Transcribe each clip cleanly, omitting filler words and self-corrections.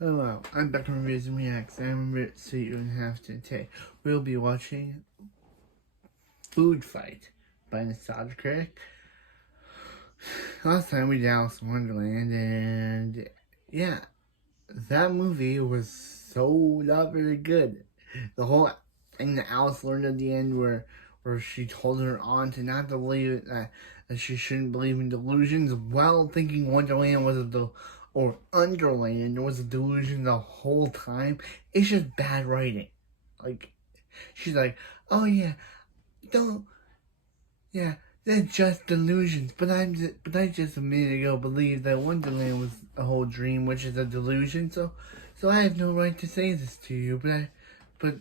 Hello, I'm back from Reviews and Reacts. I'm Rich, so you don't have to take. We'll be watching Food Fight by Nostalgia Critic. Last time we did Alice in Wonderland, and yeah, that movie was so not very good. The whole thing that Alice learned at the end, where she told her aunt to not to believe it, that she shouldn't believe in delusions, while thinking Wonderland was or Underland was a delusion the whole time. It's just bad writing. Like, she's like, oh yeah, don't, yeah, they're just delusions. But I just a minute ago believed that Wonderland was a whole dream, which is a delusion. So I have no right to say this to you. But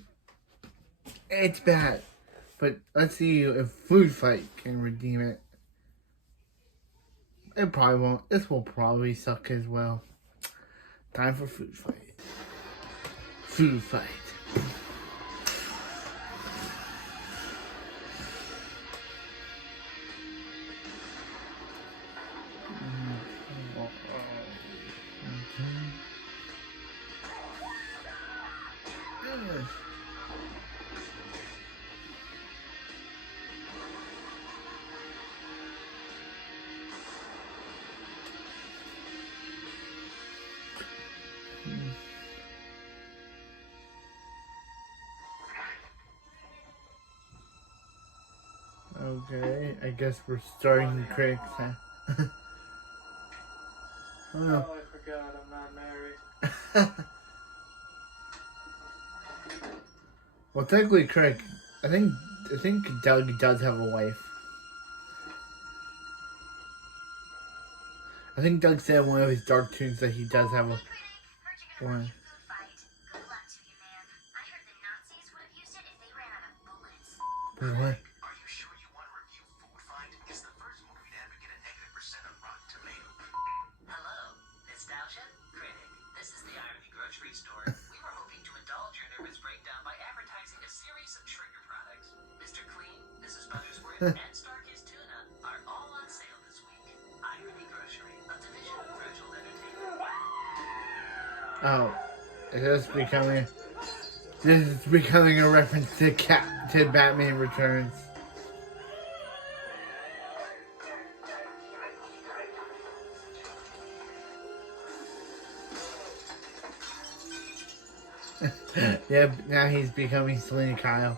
it's bad. But let's see if Food Fight can redeem it. It probably won't. This will probably suck as well. Time for Food Fight. Food Fight. Okay, I guess we're starting critics, huh? Oh, I forgot I'm not married. Well, technically, Craig, I think Doug does have a wife. I think Doug said in one of his dark tunes that he does have a one. What? Are you sure you want to review Food Fight? It's the first movie to ever get a -% on Rotten Tomatoes. Hello, Nostalgia Critic. This is the Irony Grocery Store. We were hoping to indulge your nervous breakdown by advertising a series of trigger products. Mr. Clean, Mrs. Buttersworth, and Starkist Tuna are all on sale this week. Irony Grocery, a division of Threshold Entertainment. Oh, this is becoming a reference to Batman Returns. Yeah, now he's becoming Selena Kyle.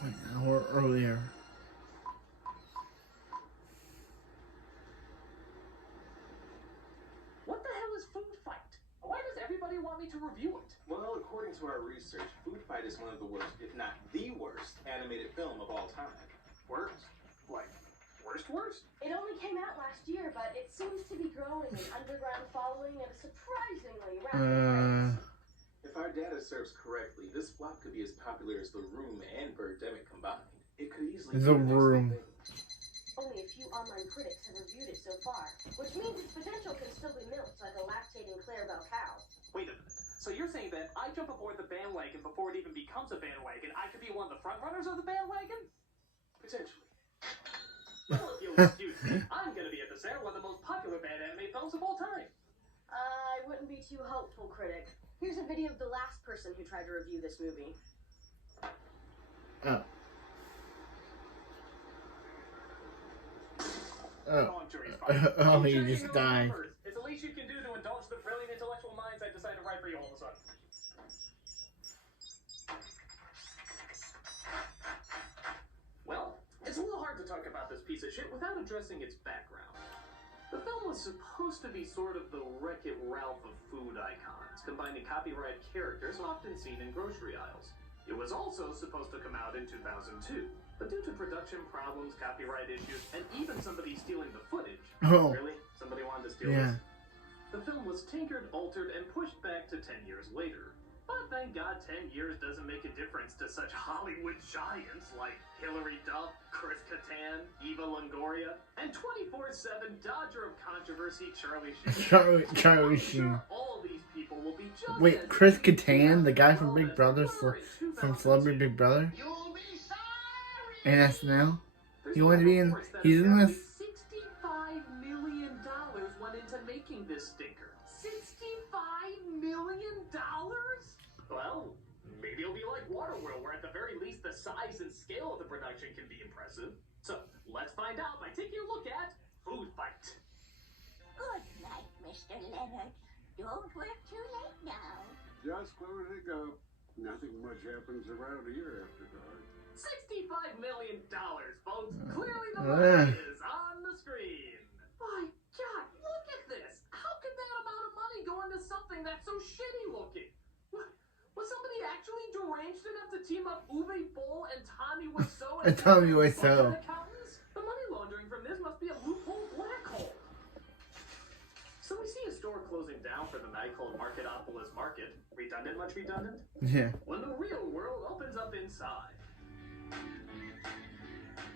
An hour earlier. What the hell is Food Fight? Why does everybody want me to review it? Well, according to our research, Food Fight is one of the worst, if not the worst, animated film of all time. Worst? Like, worst? It only came out last year, but it seems to be growing an underground following at a surprisingly rapid pace. If our data serves correctly, this flop could be as popular as The Room and Birdemic combined. It could easily The be next Room. big thing. Only a few online critics have reviewed it so far, which means its potential can still be milked like a lactating Clarabelle cow. Wait a minute. So you're saying that I jump aboard the bandwagon before it even becomes a bandwagon, I could be one of the front runners of the bandwagon? Potentially. Well, if you'll excuse me, I'm gonna be at the center of one of the most popular bad anime films of all time. I wouldn't be too hopeful, critic. Here's a video of the last person who tried to review this movie. Oh. Oh, I'm sure he's fine. Oh, I'm he sure you just know died. numbers. It's the least you can do to indulge the brilliant intellectual minds I decided to write for you all of a sudden. Well, it's a little hard to talk about this piece of shit without addressing its background. The film was supposed to be sort of the Wreck-It Ralph of food icons, combining copyrighted characters often seen in grocery aisles. It was also supposed to come out in 2002, but due to production problems, copyright issues, and even somebody stealing the footage. Oh. Really? Somebody wanted to steal Yeah. this? The film was tinkered, altered, and pushed back to 10 years later. But thank God 10 years doesn't make a difference to such Hollywood giants like Hilary Duff, Chris Kattan, Eva Longoria, and 24/7 Dodger of controversy Charlie Sheen. Charlie I'm Sheen. sure all these people will be just Wait, as Chris big in Kattan, the guy from 2012 Big as Brother, they were in from 2002. Celebrity Big Brother, You'll be sorry! and SNL. There's He wanted to be in. reports that He's in apparently this. $65 million went into making this stinker. $65 million? Well, maybe it'll be like Waterworld, where at the very least the size and scale of the production can be impressive. So let's find out by taking a look at Food Fight. Good night, Mr. Leonard. Don't work too late now. Just closing up. Nothing much happens around here after dark. $65 million, folks. Clearly the Yeah. money is on the screen. My God, look at this. How could that amount of money go into something that's so shitty looking? What? Was somebody actually deranged enough to team up Uwe Boll and Tommy Wiseau And Tommy Wiseau. accountants? The money laundering from this must be a loophole black hole. So we see a store closing down for the night called Marketopolis Market. Redundant? Much redundant? Yeah. When the real world opens up inside.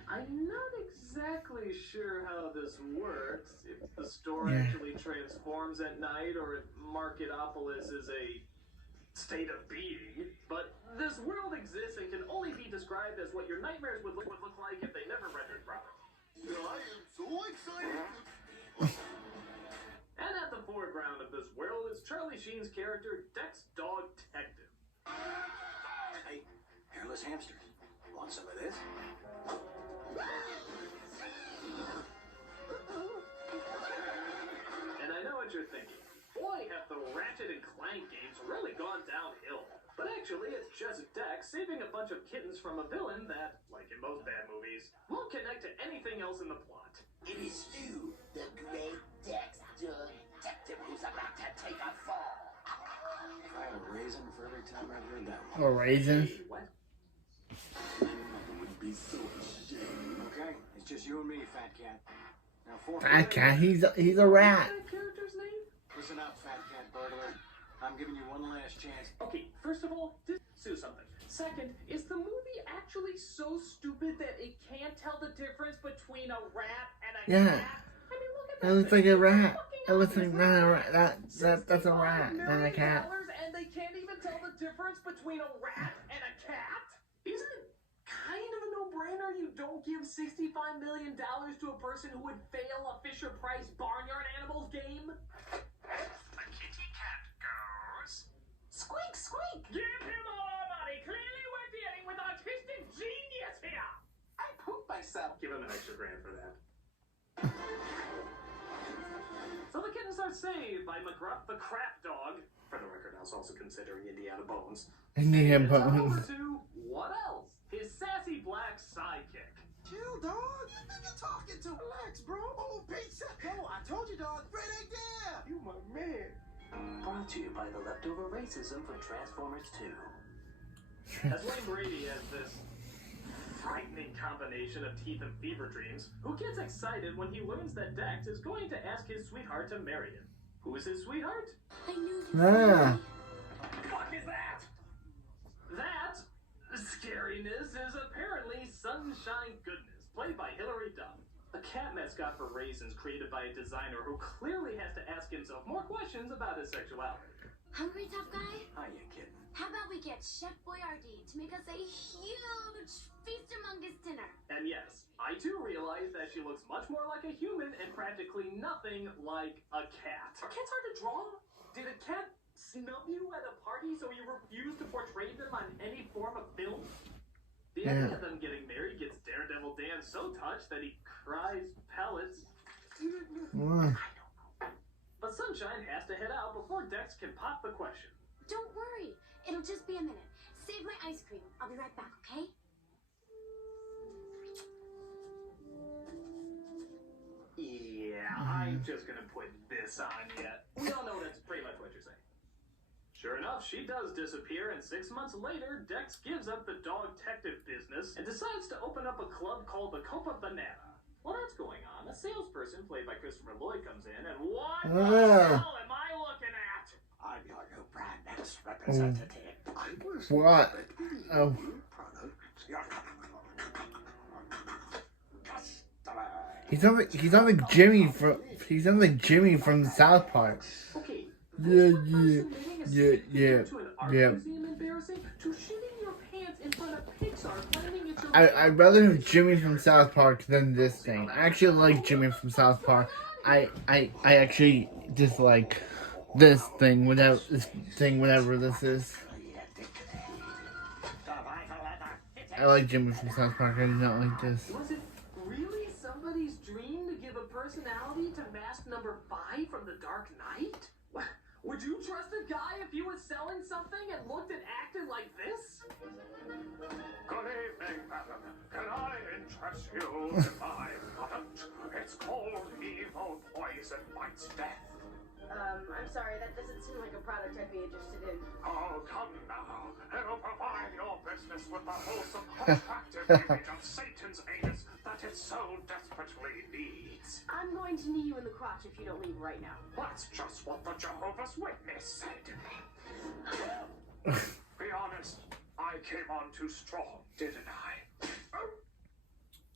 I'm not exactly sure how this works. If the store Yeah. actually transforms at night, or if Marketopolis is a state of being. But this world exists and can only be described as what your nightmares would look like if they never rendered properly. I am so excited! And at the foreground of this world is Charlie Sheen's character, Dex Dog Detective. Hey, hairless hamsters. Want some of this? And I know what you're thinking. Boy, have the Ratchet and Clank games really gone downhill. But actually, it's just Dex saving a bunch of kittens from a villain that, like in most bad movies, won't connect to anything else in the plot. It is you, the great Dexter detective who's about to take a fall. If I had a raisin for every time I heard that one, Or raisins. Hey, what? it would be so ashamed. Okay, it's just you and me, fat cat. Now, Fat cat. He's a rat. What's that character's name? Listen up, fat cat burglar. I'm giving you one last chance. Okay, first of all, this is something. Second, is the movie actually so stupid that it can't tell the difference between a rat and a Yeah. cat? I mean, look at It that looks thing. like a It's rat. fucking It looks obvious. like not a rat. That's a rat, $65 not a cat. million, and they can't even tell the difference between a rat and a cat? Isn't it kind of a no-brainer you don't give $65 million to a person who would fail a Fisher-Price Barnyard Animals game? The kitty cat goes. Squeak, squeak! Give him all our money. Clearly we're dealing with artistic genius here. I pooped myself. Give him an extra grand for that. So the kittens are saved by McGruff the Crap Dog. For the record, I was also considering Indiana Bones. Indian And it's over bones. to what else? His sassy black sidekick. Chill, dog. Who you talking to? Relax, bro. Oh, pizza. No, I told you, dog. Great idea. You my man. Brought to you by the leftover racism from Transformers 2. As Wayne Brady has this frightening combination of teeth and fever dreams, who gets excited when he learns that Dex is going to ask his sweetheart to marry him. Who is his sweetheart? I knew this. Ah. Fuck is that? That scariness is apparently Sunshine Goodness, played by Hilary Duff. A cat mascot for raisins created by a designer who clearly has to ask himself more questions about his sexuality. Hungry, tough guy? Hiya, kitten. How about we get Chef Boyardee to make us a huge feast-humongous dinner? And yes, I too realize that she looks much more like a human and practically nothing like a cat. Are cats hard to draw? Did a cat snub you at a party so you refused to portray them on any form of film? The Yeah. idea of them getting married gets Daredevil Dan so touched that he cries pellets. What? But Sunshine has to head out before Dex can pop the question. Don't worry. It'll just be a minute. Save my ice cream. I'll be right back, okay? Yeah, I'm just gonna this on yet. We all know that's pretty much what you're saying. Sure enough, she does disappear, and 6 months later, Dex gives up the dog detective business and decides to open up a club called the Copa Banana. While that's going on, a salesperson played by Christopher Lloyd comes in, and what the hell am I looking at? I'm your new brand next representative. I was What? expecting Oh. new products. Your customer. He's not like Jimmy from South Park. Okay, Yeah, from yeah, submitting a yeah, sick yeah, picture to an art yeah. museum embarrassing to shitting your pants in front of Pixar claiming it's your I'd rather have Jimmy from South Park than this thing. I actually like Jimmy from South Park. I actually dislike this thing, whatever this is. I like Jimmy from South Park. I do not like this. Was it really somebody's dream to give a personality to mask number 5 from The Dark Knight? Would you trust a guy if he was selling something and looked and acted like this? Good evening, madam. Can I interest you in my product? It's called Evil Poison Bites Death. I'm sorry, that doesn't seem like a product I'd be interested in. Oh, come now. It'll provide your business with the wholesome, attractive image of Satan's anus that it so desperately needs. I'm going to knee you in the crotch if you don't leave right now. That's just what the Jehovah's Witness said. Be honest, I came on too strong, didn't I?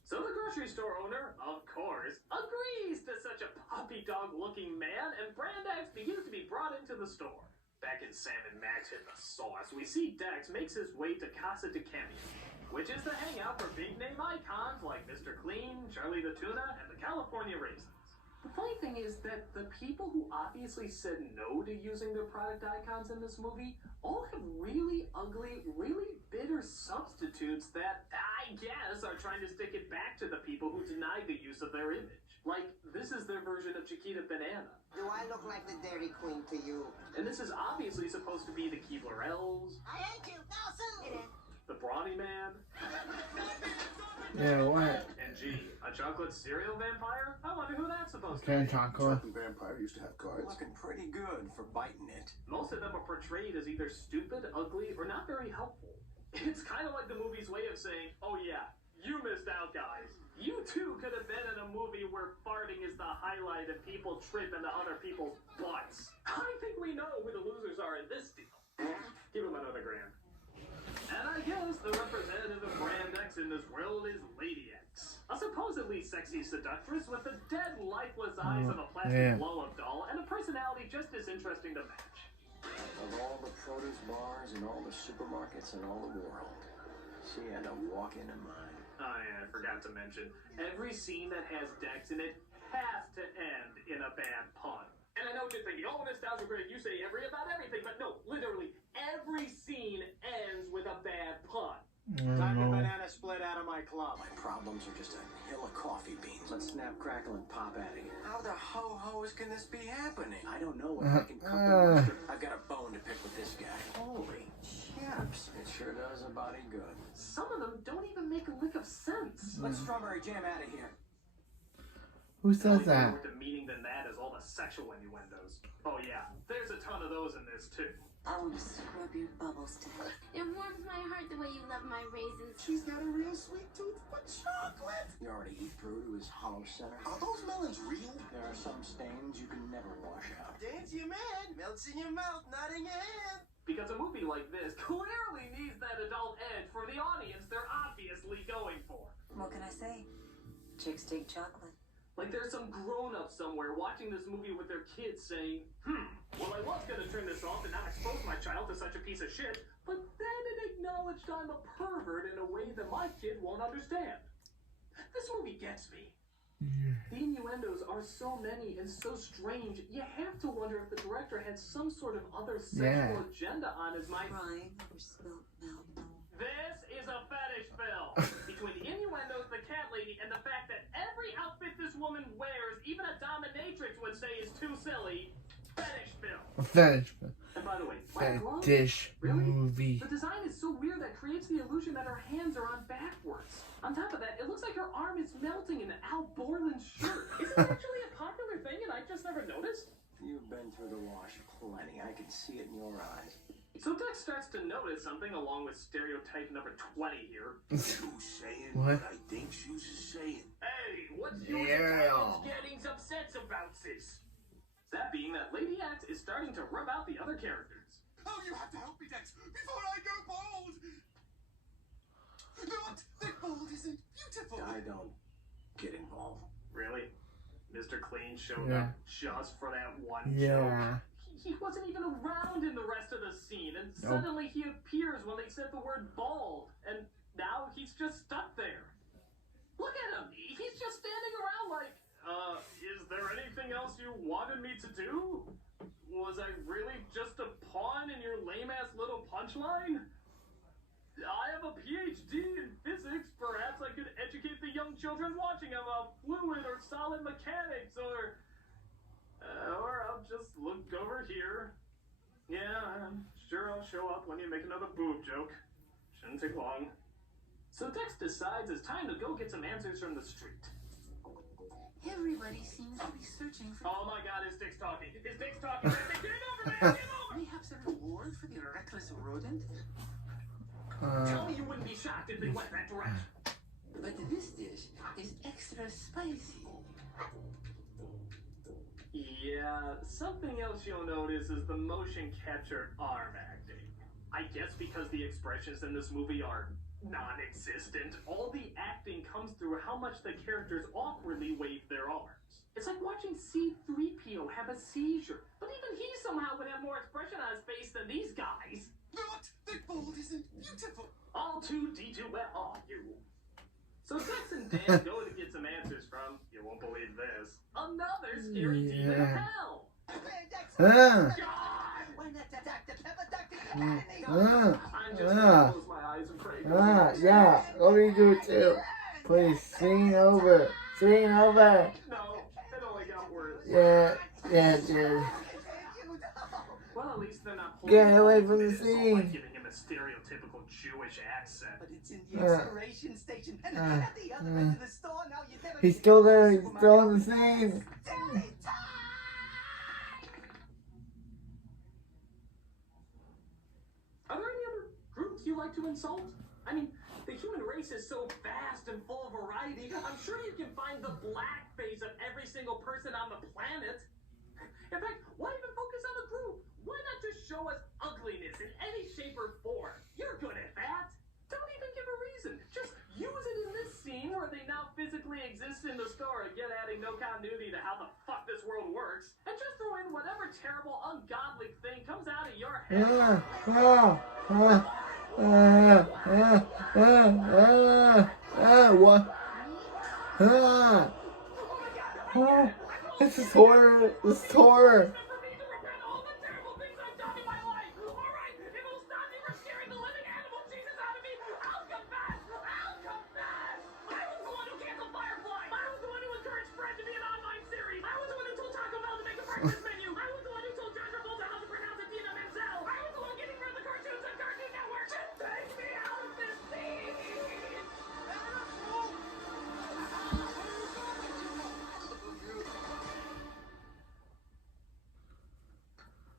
So the grocery store owner, of course, agrees to such a puppy dog looking man, and Brand X begins to be brought into the store. Back in Sam and Max Hit the Sauce, we see Dex makes his way to Casa de Cambio, which is the hangout for big name icons like Mr. Clean, Charlie the Tuna, and the California Raisins. The funny thing is that the people who obviously said no to using their product icons in this movie all have really ugly, really bitter substitutes that, I guess, are trying to stick it back to the people who denied the use of their image. Like, this is their version of Chiquita Banana. Do I look like the Dairy Queen to you? And this is obviously supposed to be the Keebler-Elves, I hate you. No, sir. the Brawny Man, Yeah, what? and gee, a chocolate cereal vampire? I wonder who that's supposed to Can I be. chocolate? Chocolate Vampire used to have cards. Looking pretty good for biting it. Most of them are portrayed as either stupid, ugly, or not very helpful. It's kind of like the movie's way of saying, oh yeah, you missed out, guys. You too could have been in a movie where farting is the highlight and people trip into other people's butts. I think we know who the losers are in this deal. Give him another grand. And I guess the representative of Brand X in this world is Lady X. A supposedly sexy seductress with the dead, lifeless eyes of a plastic blow-up doll and a personality just as interesting to match. Of all the produce bars and all the supermarkets in all the world, she had to walk into mine. Oh yeah, I forgot to mention, every scene that has Dex in it has to end in a bad pun. And I know what you're thinking, oh, Nostalgia Critic, you say every about everything, but no, literally, every scene ends with a bad pun. Time to banana split out of my club. My problems are just a hill of coffee beans. Let's snap, crackle, and pop out of here. How the ho-hos can this be happening? I don't know if I can cook the mustard. I've got a bone to pick with this guy. Holy chips. It sure does a body good. Some of them don't even make a lick of sense. Let's strawberry jam out of here. Who says that? More demeaning than that is all the sexual innuendos. Oh yeah, there's a ton of those in this too. I want to scrub your bubbles today. It warms my heart the way you love my raisins. She's got a real sweet tooth for chocolate. You already eat through to his hollow center. Are those melons real? There are some stains you can never wash out. Dance you man, melts in your mouth, not in your hand. Because a movie like this clearly needs that adult edge for the audience they're obviously going for. What can I say? Chicks dig chocolate. Like there's some grown-up somewhere watching this movie with their kids saying, well I was gonna turn this off and not expose my child to such a piece of shit, but then it acknowledged I'm a pervert in a way that my kid won't understand. This movie gets me. The innuendos are so many and so strange, you have to wonder if the director had some sort of other sexual agenda on his mind. Crying over spilt milk. This is a fetish film. Between the innuendos, the cat lady, and the fact that every outfit this woman wears, even a dominatrix would say is too silly, fetish film. A fetish. And by the way, black gloves? Fetish Really? movie. The design is so weird that creates the illusion that her hands are on backwards. On top of that, it looks like her arm is melting in Al Borland's shirt. Is it actually a popular thing and I just never noticed? You've been through the wash plenty. I can see it in your eyes. So Dex starts to notice something along with stereotype number 20 here. Who's saying What? I think she's saying? Hey, what's your Yeah. getting upset about this? That being that Lady X is starting to rub out the other characters. Oh, you have to help me, Dex, before I go bald! Not that bald isn't beautiful! I don't get involved. Really? Mr. Clean showed Yeah. up just for that one joke. Yeah. He wasn't even around in the rest of the scene, and suddenly he appears when they said the word bald, and now he's just stuck there. Look at him! He's just standing around like, is there anything else you wanted me to do? Was I really just a pawn in your lame-ass little punchline? I have a PhD in physics. Perhaps I could educate the young children watching about fluid or solid mechanics, or I'll just look over here. Yeah, I'm sure I'll show up when you make another boob joke. Shouldn't take long. So Dex decides it's time to go get some answers from the street. Everybody seems to be searching for... Oh my god, his dick's talking. His dick's talking. Get over, man! Get over! Perhaps a reward for the reckless rodent? Tell me you wouldn't be shocked if they went that direction. But this dish is extra spicy. Yeah, something else you'll notice is the motion capture arm acting. I guess because the expressions in this movie are non-existent, all the acting comes through how much the characters awkwardly wave their arms. It's like watching C-3PO have a seizure, but even he somehow would have more expression on his face than these guys. Not that bald isn't beautiful! All too D2, where are you? So Dex and Dan go to get some answers from, you won't believe this, another scary demon of hell. Ah. Why not attack the pepper duck? I'm just gonna close my eyes and pray. Yeah, let me do it too. Please, sing over. Sing over. No, it only got worse. Yeah, dude. Well, at least they're not Get away from the by scene. giving him a stereotypical Jewish accent. But it's in the exploration station and at the other end of the store. Now you never He's still there. He's still on the scene. Are there any other groups you like to insult? I mean, the human race is so vast and full of variety. I'm sure you can find the black face of every single person on the planet. In fact, why even focus on a group? Why not just show us ugliness in any shape or form? You're good at that. Don't even give a reason. Just use it in this scene where they now physically exist in the store, again adding no continuity to how the fuck this world works. And just throw in whatever terrible, ungodly thing comes out of your head. What? This is horror. This is horror.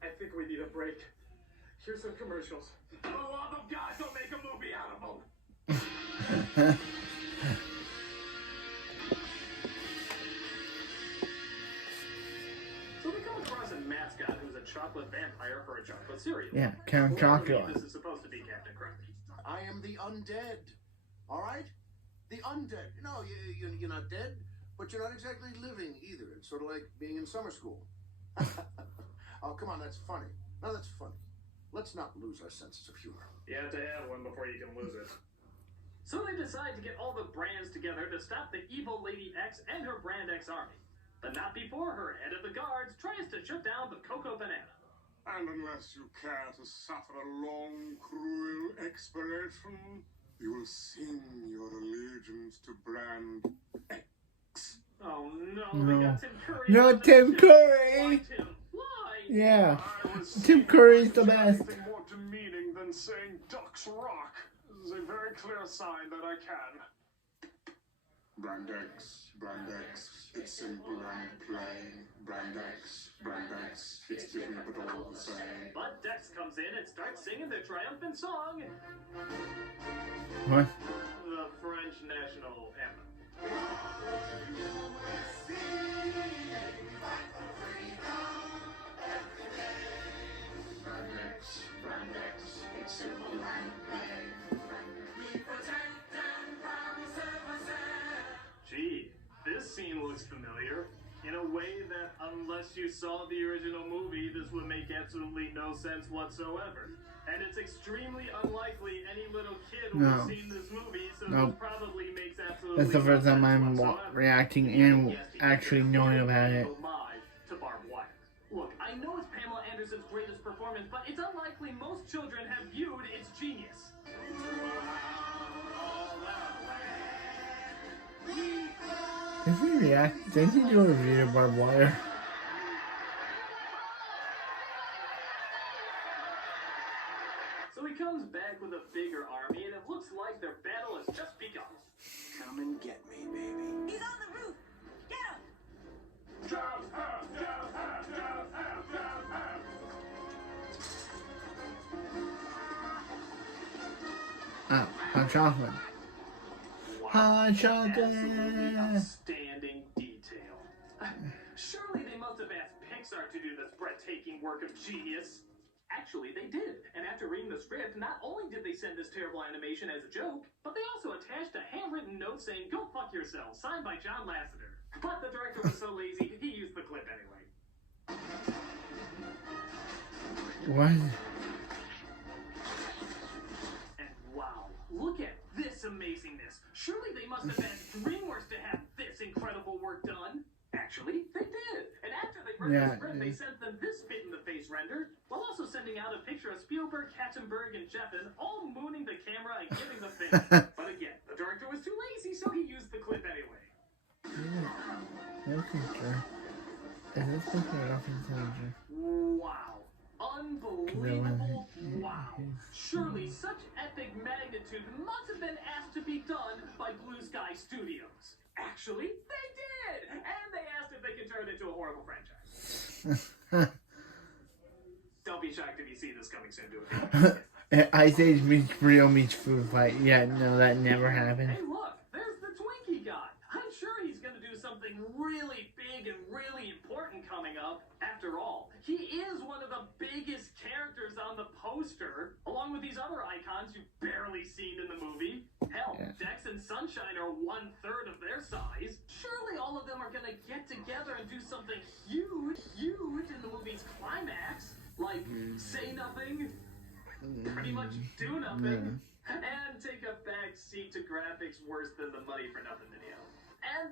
I think we need a break. Here's some commercials. For the love of God, don't make a movie out of them. So we come across a mascot who's a chocolate vampire for a chocolate cereal. Yeah, Count Well, I believe Chocula. This is supposed to be Captain Crunch. I am the undead. All right? The undead. No, you're not dead, but you're not exactly living either. It's sort of like being in summer school. Oh, come on, that's funny. No, that's funny. Let's not lose our senses of humor. You have to have one before you can lose it. So they decide to get all the brands together to stop the evil Lady X and her Brand X army. But not before her head of the guards tries to shut down the Cocoa Banana. And unless you care to suffer a long, cruel expiration, you will sing your allegiance to Brand X. Oh no, they got Tim Curry. No, Tim Curry. Why, Tim? Why? Yeah. I was Tim Curry's the best. anything more demeaning than saying Ducks Rock. This is a very clear sign that I can. Brand X, it's simple and plain. Brand X, it's different but all the same. But Dex comes in and starts singing their triumphant song, What? the French national anthem. Brand X, it's simple and plain. Gee, this scene looks familiar. In a way that, unless you saw the original movie, this would make absolutely no sense whatsoever. And it's extremely unlikely any little kid would have seen this movie, so this probably makes absolutely That's the first no time sense I'm whatsoever. reacting and actually knowing about it. Homage to barbed wire. Look, I know it's Pamela Anderson's greatest performance, but it's unlikely most children have viewed its genius. Did he do a review of barbed wire? So he comes back with a bigger army, and it looks like their battle has just begun. Come and get me, baby. He's on the roof. Get him. Oh, hot chocolate. Hot chocolate. Absolutely outstanding detail. Surely they must have asked Pixar to do this breathtaking work of genius. Actually, they did. And after reading the script, not only did they send this terrible animation as a joke, but they also attached a handwritten note saying, "Go fuck yourself," signed by John Lasseter. But the director was so lazy, he used the clip anyway. What? And wow, look at this amazingness. Surely they must have asked DreamWorks to have this incredible work done. Actually, they did. And after they read the script, they sent them this spit-in-the-face render, while also sending out a picture of Spielberg, Katzenberg, and Jeffen all mooning the camera and giving the finger. But again, the director was too lazy, so he used the clip anyway. No picture. Is this picture nothing to Wow. Unbelievable. Wow. Surely such epic magnitude must have been asked to be done by Blue Sky Studios. Actually, they did! And they asked if they could turn it into a horrible franchise. Don't be shocked if you see this coming soon to it. Ice Age meets Real meets Food Fight. Yeah, no, that never happened. Hey, look, there's the Twinkie guy. I'm sure he's gonna do something really big and really important coming up. After all, he is one of the biggest characters on the poster, along with these other icons you've barely seen in the movie. Hell, Dex and Sunshine are 1/3 of their size. Surely all of them are gonna get together and do something huge in the movie's climax. Like, say nothing, pretty much do nothing, and take a back seat to graphics worse than the money for nothing video. And,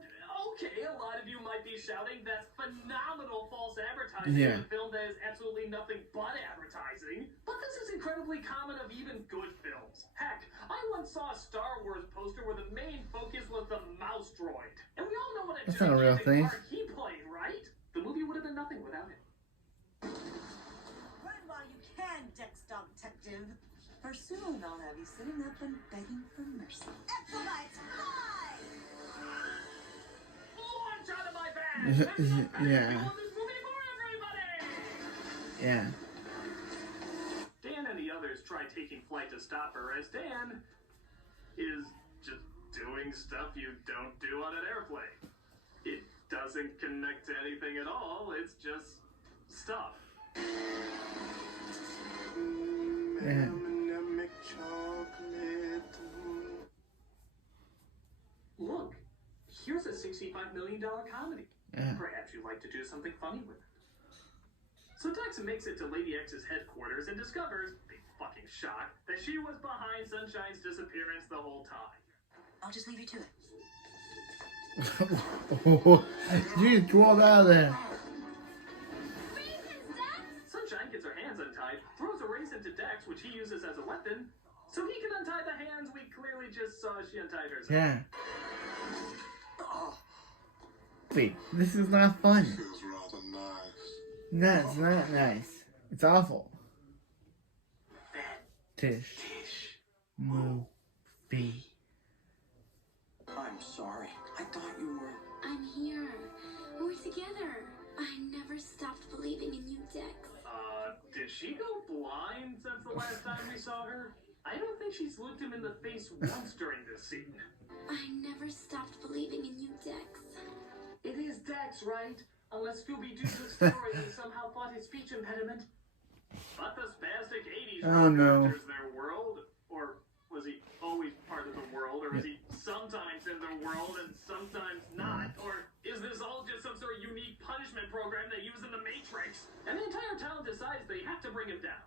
okay, a lot of you might be shouting, that's phenomenal false advertising in a film that is absolutely nothing but advertising. But this is incredibly common of even good films. Heck, I once saw a Star Wars poster where the main focus was the mouse droid. And we all know what a That's not a real thing. part he played, right? The movie would have been nothing without him. Run while you can, Dex Dog Detective. For soon I'll have you sitting up and begging for mercy. Exobites, fly! Launch out of my bag! Yeah. Yeah. Dan and the others try taking flight to stop her, as Dan is just doing stuff you don't do on an airplane. It doesn't connect to anything at all, it's just stuff. Yeah. Look, here's a $65 million comedy. Yeah. Perhaps you'd like to do something funny with it. So Dex makes it to Lady X's headquarters and discovers, big fucking shock, that she was behind Sunshine's disappearance the whole time. I'll just leave you to it. You just rolled out of there. Sunshine gets her hands untied, throws a race into Dex, which he uses as a weapon, so he can untie the hands we clearly just saw she untied herself. Yeah. Wait, this is not fun. Feels rather nice. That's not nice. It's awful. Tish. Movie. I'm sorry. I thought you were... I'm here. We're together. I never stopped believing in you, Dex. Did she go blind since the last time we saw her? I don't think she's looked him in the face once during this scene. I never stopped believing in you, Dex. It is Dex, right? Unless Scooby-Doo took steroids and somehow fought his speech impediment. But the spastic 80s enters their world? Or was he always part of the world? Or is he sometimes in the world and sometimes not? Or is this all just some sort of unique punishment program they use in the Matrix? And the entire town decides they have to bring him down.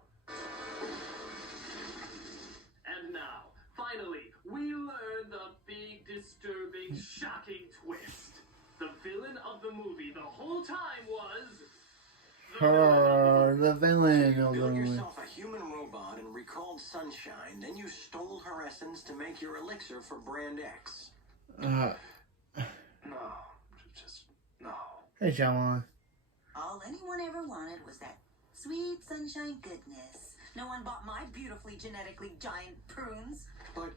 And now, finally, we learn the big, disturbing, shocking twist. The villain of the movie the whole time was... The villain You of the built movie. yourself a human robot and recalled Sunshine, then you stole her essence to make your elixir for Brand X. No. Just... no. Hey, Shyamalan. All anyone ever wanted was that sweet sunshine goodness. No one bought my beautifully genetically giant prunes. But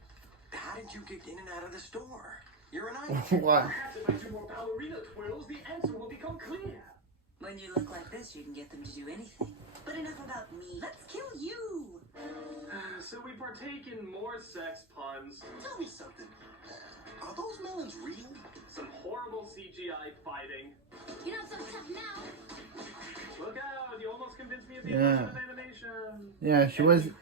how did you get in and out of the store? You're an idol. What? Perhaps if I do more ballerina twirls, the answer will become clear. When you look like this, you can get them to do anything. But enough about me. Let's kill you. So we partake in more sex puns. Tell me something. Are those melons real? Some horrible CGI fighting. You're not so tough now. Look out! You almost convinced me of the Yeah. illusion of animation. Yeah, she wasn't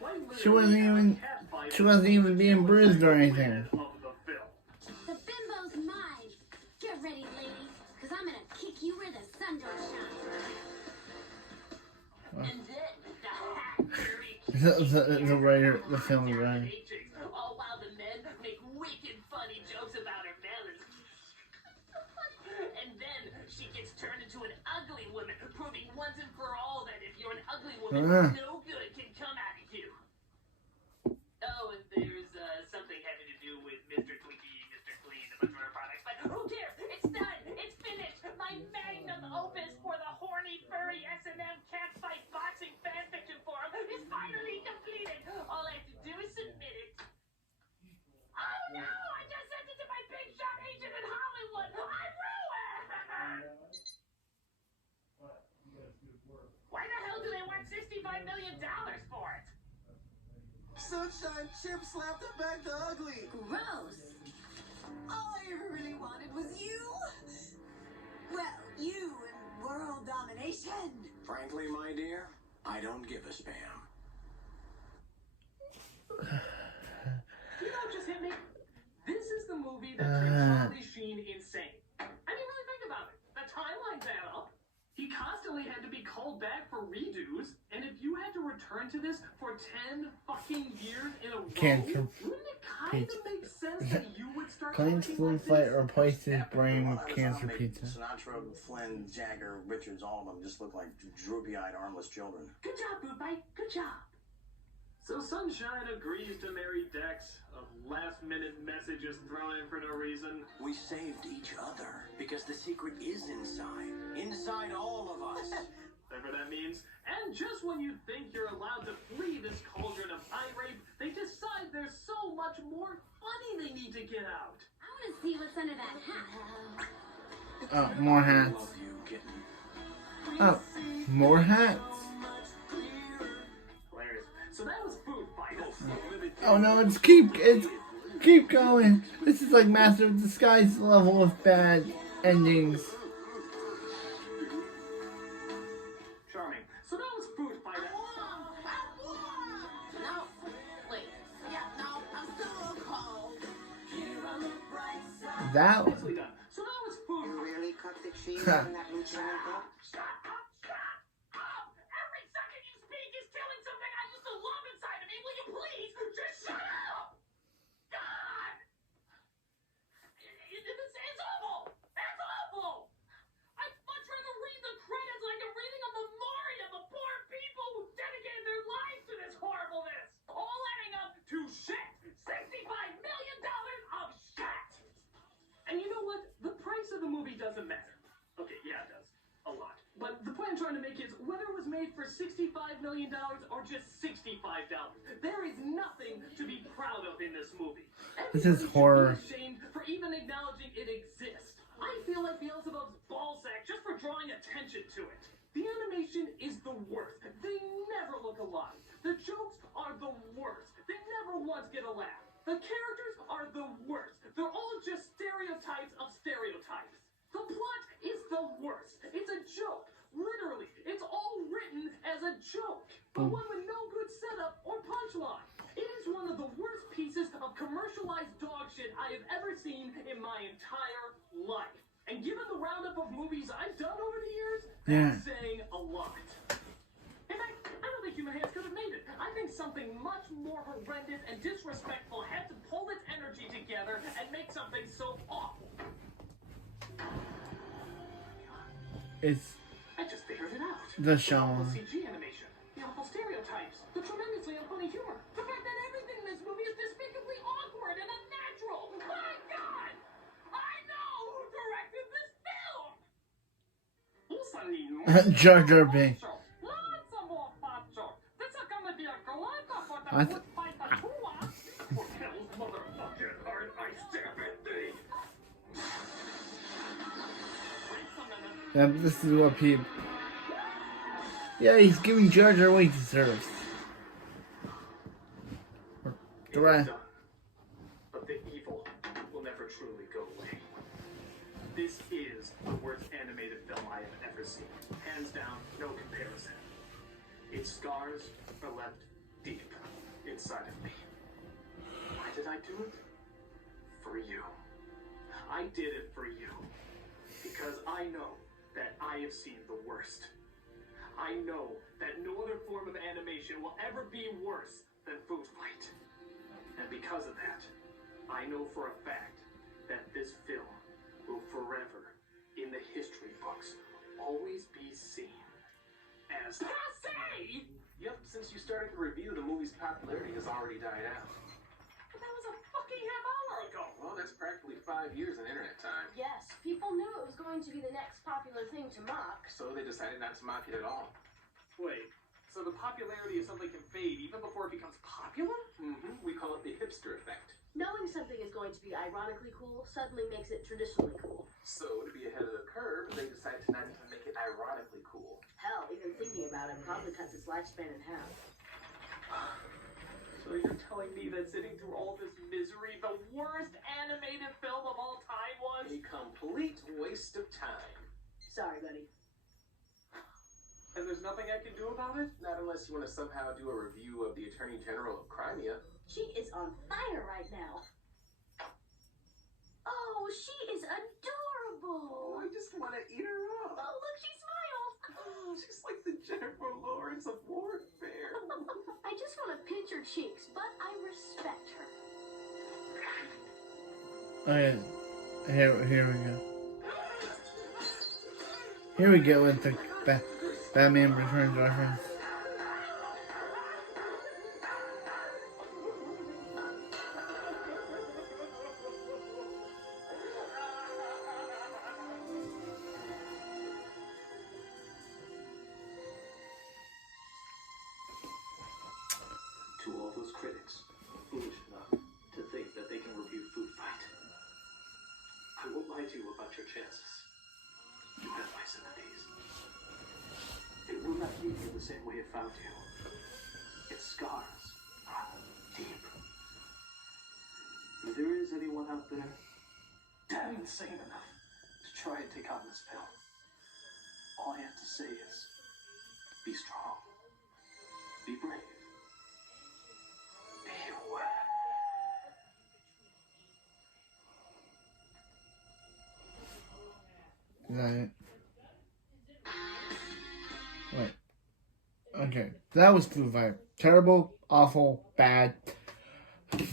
even being bruised or anything. The bimbo's mine. Get ready, ladies, because I'm gonna kick you where the sun don't shine. And then the hat dirty The writer, the film writer. all while the men make wicked funny jokes about her melons. And then she gets turned into an ugly woman, proving once and for all that if you're an ugly woman, no good can come out of you. Oh, and there's something having to do with Mr. Twinkie, Mr. Clean, a bunch of other products, but who cares? It's done! It's finished! My magnum opus for the horny, furry S&M catfight boxing fanfiction forum is finally completed! All I have to do is submit it. Oh no! I just sent it to my big shot agent in Hollywood! I'm ruined! Why the hell do they want $65 million for it? Sunshine Chip slapped it back to ugly. Gross. All I ever really wanted was you. Well, you and world domination. Frankly, my dear, I don't give a spam. You know what just hit me? This is the movie that makes Charlie Sheen insane. I mean, really think about it. The timelines add up. He constantly had to be called back for redos, and if you had to return to this for 10 fucking years in a row, Cancer wouldn't it kind of make sense that you would start Clean's acting food like fight this? replaced his brain with cancer pizza. Sinatra, Flynn, Jagger, Richards, all of them just look like droopy-eyed, armless children. Good job, Foodfight. Good job. So Sunshine agrees to marry Dex. A last-minute message is thrown in for no reason. We saved each other because the secret is inside. Inside all of us. Whatever that means. And just when you think you're allowed to flee this cauldron of eye rape, they decide there's so much more funny they need to get out. I want to see what's under that hat. Oh, more hats. Love you, kitten. Oh, more hats. Hilarious. So that was Food Fight. Oh no, it's keep going. This is like Master of Disguise level of bad endings. Charming. So that was Food Fight. No. Wait. Yeah, no. I'm still cold. Here on the bright side. That was Nicely done. So that was Food You Fight. really cut the cheese on that lieutenant cup? Shut up! Every second you speak is killing something I used to love inside of me. Will you please just shut up? God! It's awful! It's awful! I'd much rather read the credits like I'm reading a memoriam of poor people who dedicated their lives to this horribleness. All adding up to shit! $65 million of shit! And you know what? The price of the movie doesn't matter. Okay, yeah, it does. A lot. million or just $65. There is nothing to be proud of in this movie. This is horror. Everybody should be ashamed for even acknowledging it exists. I feel like Beelzebub's ballsack just for drawing attention to it. The animation is the worst. They never look alive. The jokes are the worst. They never once get a laugh. The characters are the worst. They're all just stereotypes of stereotypes. The plot is the worst. It's a joke. Literally, it's all written as a joke. But one with no good setup or punchline. It is one of the worst pieces of commercialized dog shit I have ever seen in my entire life. And given the roundup of movies I've done over the years, that's saying a lot. In fact, I don't think Human Hands could have made it. I think something much more horrendous and disrespectful had to pull its energy together and make something so awful. It's I just figured it out. the show. The CG animation, the awful stereotypes, the tremendously unfunny humor, the fact that everything in this movie is despicably awkward and unnatural. My God! I know who directed this film! Also need more Jar Jar Binks. lots of more macho. This is gonna be a galata for the I food fight the Tua. What hell's motherfucking heart I stab at thee? Wait a minute. Yeah, this is what people. Yeah, he's giving Jar Jar what he deserves. Right. But the evil will never truly go away. This is the worst animated film I have ever seen. Hands down, no comparison. Its scars are left deep inside of me. Why did I do it? For you. I did it for you. Because I know that I have seen the worst. I know that no other form of animation will ever be worse than Food Fight. And because of that, I know for a fact that this film will forever, in the history books, always be seen as passe! Yep, since you started the review, the movie's popularity has already died out. But that was a fucking half hour ago! Well, that's practically 5 years in internet time. Yes, people knew it was going to be the next popular thing to mock. So they decided not to mock it at all. Wait, so the popularity of something can fade even before it becomes popular? Mm-hmm. We call it the hipster effect. Knowing something is going to be ironically cool suddenly makes it traditionally cool. So, to be ahead of the curve, they decided to not even make it ironically cool. Hell, even thinking about it probably cuts its lifespan in half. So you're telling me that sitting through all this misery, the worst animated film of all time was? A complete waste of time. Sorry, buddy. And there's nothing I can do about it? Not unless you want to somehow do a review of the Attorney General of Crimea. She is on fire right now. Oh, she is adorable. Oh, I just want to eat her up. Oh, look, she smiled. Oh, she's like the Jennifer Lawrence of warfare. I just want to pinch her cheeks, but I respect her. Okay, here we go. Here we go with the Batman Returns reference. To all those critics, foolish enough to think that they can review Food Fight, I won't lie to you about your chances. You have my sympathies. It will not leave you the same way it found you. Its scars run deep. If there is anyone out there damn insane enough to try and take on this film, all I have to say is, be strong, be brave. Is that it? Wait. Okay. That was Food Fight. Terrible, awful, bad. The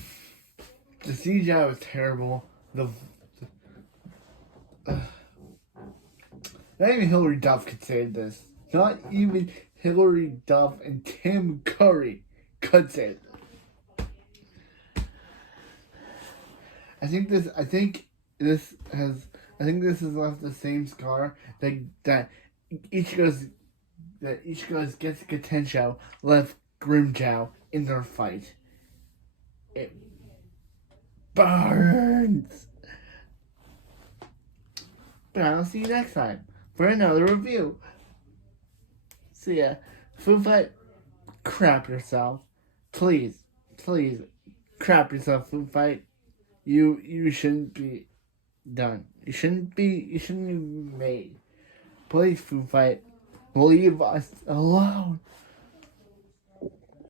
CGI was terrible. Not even Hilary Duff could save this. Not even Hilary Duff and Tim Curry could save this. I think this has left the same scar that Ichigo's that Ichigo gets Tensho left Grimjow in their fight. It burns. But I'll see you next time for another review. See ya. Food fight. Crap yourself. Please, crap yourself, food fight. You shouldn't be done. You shouldn't be made. Please, food fight. Leave us alone.